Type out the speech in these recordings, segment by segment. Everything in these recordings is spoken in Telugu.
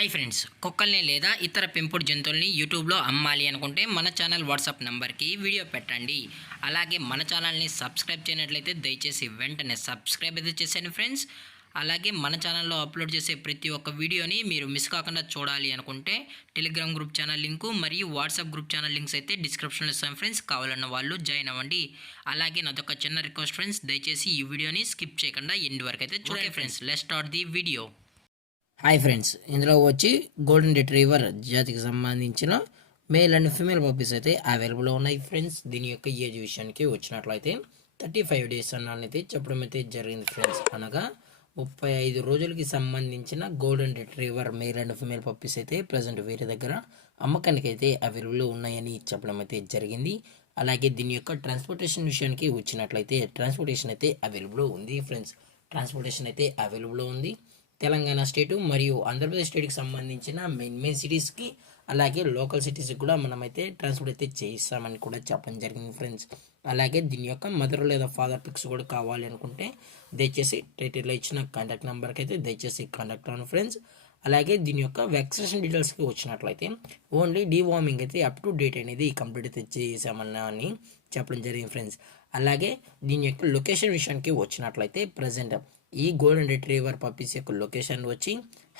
హాయ్ ఫ్రెండ్స్, కుక్కల్ని లేదా ఇతర పెంపుడు జంతువుల్ని యూట్యూబ్లో అమ్మాలి అనుకుంటే మన ఛానల్ వాట్సాప్ నెంబర్కి వీడియో పెట్టండి. అలాగే మన ఛానల్ని సబ్స్క్రైబ్ చేయనట్లయితే దయచేసి వెంటనే సబ్స్క్రైబ్ అయితే చేసేయండి ఫ్రెండ్స్. అలాగే మన ఛానల్లో అప్లోడ్ చేసే ప్రతి ఒక్క వీడియోని మీరు మిస్ కాకుండా చూడాలి అనుకుంటే టెలిగ్రామ్ గ్రూప్ ఛానల్ లింకు మరియు వాట్సాప్ గ్రూప్ ఛానల్ లింక్స్ అయితే డిస్క్రిప్షన్లో ఇస్తాం ఫ్రెండ్స్. కావాలన్న వాళ్ళు జాయిన్ అవ్వండి. అలాగే నాదొక చిన్న రిక్వెస్ట్ ఫ్రెండ్స్, దయచేసి ఈ వీడియోని స్కిప్ చేయకుండా ఎండ్ వరకు అయితే చూడండి friends. Let's start the video. Hi friends, ఇందులో వచ్చి గోల్డెన్ రిట్రీవర్ జాతికి సంబంధించిన మేల్ అండ్ ఫీమేల్ పప్పీస్ అయితే అవైలబుల్లో ఉన్నాయి ఫ్రెండ్స్. దీని యొక్క ఏజ్ విషయానికి వచ్చినట్లయితే 35 డేస్ అన్నది చెప్పడం అయితే జరిగింది ఫ్రెండ్స్. అనగా 35 రోజులకి సంబంధించిన golden retriever male and female puppies అయితే ప్రజెంట్ వీరి దగ్గర అమ్మకానికి అయితే అవైలబుల్లో ఉన్నాయని చెప్పడం అయితే జరిగింది. అలాగే దీని యొక్క ట్రాన్స్పోర్టేషన్ విషయానికి వచ్చినట్లయితే ట్రాన్స్పోర్టేషన్ అయితే అవైలబుల్లో ఉంది ఫ్రెండ్స్. ట్రాన్స్పోర్టేషన్ అయితే అవైలబుల్లో ఉంది. తెలంగాణ స్టేటు మరియు ఆంధ్రప్రదేశ్ స్టేట్కి సంబంధించిన మెయిన్ సిటీస్కి అలాగే లోకల్ సిటీస్కి కూడా మనమైతే ట్రాన్స్పోర్ట్ అయితే చేయిస్తామని కూడా చెప్పడం జరిగింది ఫ్రెండ్స్. అలాగే దీని యొక్క మదర్ లేదా ఫాదర్ పిక్స్ కూడా కావాలి అనుకుంటే దయచేసి టైటిల్లో ఇచ్చిన కాంటాక్ట్ నెంబర్కి అయితే దయచేసి కాంటాక్ట్ అవ్వండి ఫ్రెండ్స్. అలాగే దీని యొక్క వ్యాక్సినేషన్ డీటెయిల్స్కి వచ్చినట్లయితే ఓన్లీ డీవార్మింగ్ అయితే అప్ టు డేట్ అనేది కంప్లీట్ అయితే చేసామన్నా అని చెప్పడం జరిగింది ఫ్రెండ్స్. అలాగే దీని యొక్క లొకేషన్ విషయానికి వచ్చినట్లయితే ప్రజెంట్ ఈ గోల్డెన్ రిట్రీవర్ పప్పీస్ యొక్క లొకేషన్ వచ్చి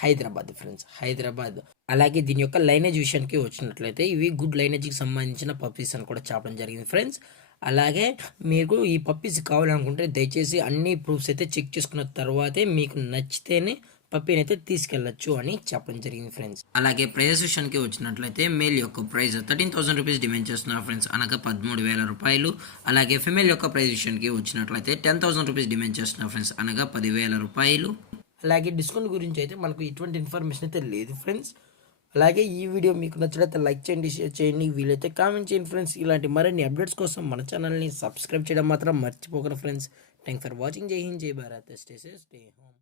హైదరాబాద్ ఫ్రెండ్స్, హైదరాబాద్. అలాగే దీని యొక్క లైనేజ్ విషయానికి వచ్చినట్లయితే ఇవి గుడ్ లైనేజ్కి సంబంధించిన పప్పీస్ అని కూడా చెప్పడం జరిగింది ఫ్రెండ్స్. అలాగే మీకు ఈ పప్పీస్ కావాలనుకుంటే దయచేసి అన్ని ప్రూఫ్స్ అయితే చెక్ చేసుకున్న తర్వాతే మీకు నచ్చితేనే పప్పీని అయితే తీసుకెళ్లొచ్చు అని చెప్పడం జరిగింది ఫ్రెండ్స్. అలాగే ప్రైజెస్ విషయానికి వచ్చినట్లయితే మేల్ యొక్క ప్రైస్ 13,000 రూపీస్ డిమాండ్ చేస్తున్నారు ఫ్రెండ్స్, అనగా 13,000 రూపాయలు. అలాగే ఫిమేల్ యొక్క ప్రైస్ విషయానికి వచ్చినట్లయితే 10,000 రూపీస్ డిమాండ్ చేస్తున్నారు ఫ్రెండ్స్, అనగా 10,000 రూపాయలు. అలాగే డిస్కౌంట్ గురించి అయితే మనకు ఎటువంటి ఇన్ఫర్మేషన్ అయితే లేదు ఫ్రెండ్స్. అలాగే ఈ వీడియో మీకు నచ్చినట్లయితే లైక్ చేయండి, షేర్ చేయండి, వీలైతే కామెంట్ చేయండి ఫ్రెండ్స్. ఇలాంటి మరిన్ని అప్డేట్స్ కోసం మన ఛానల్ని సబ్స్క్రైబ్ చేయడం మాత్రం మర్చిపోకండి ఫ్రెండ్స్. Thanks for watching. జై హింద్, జై Bharat, stay safe, stay home.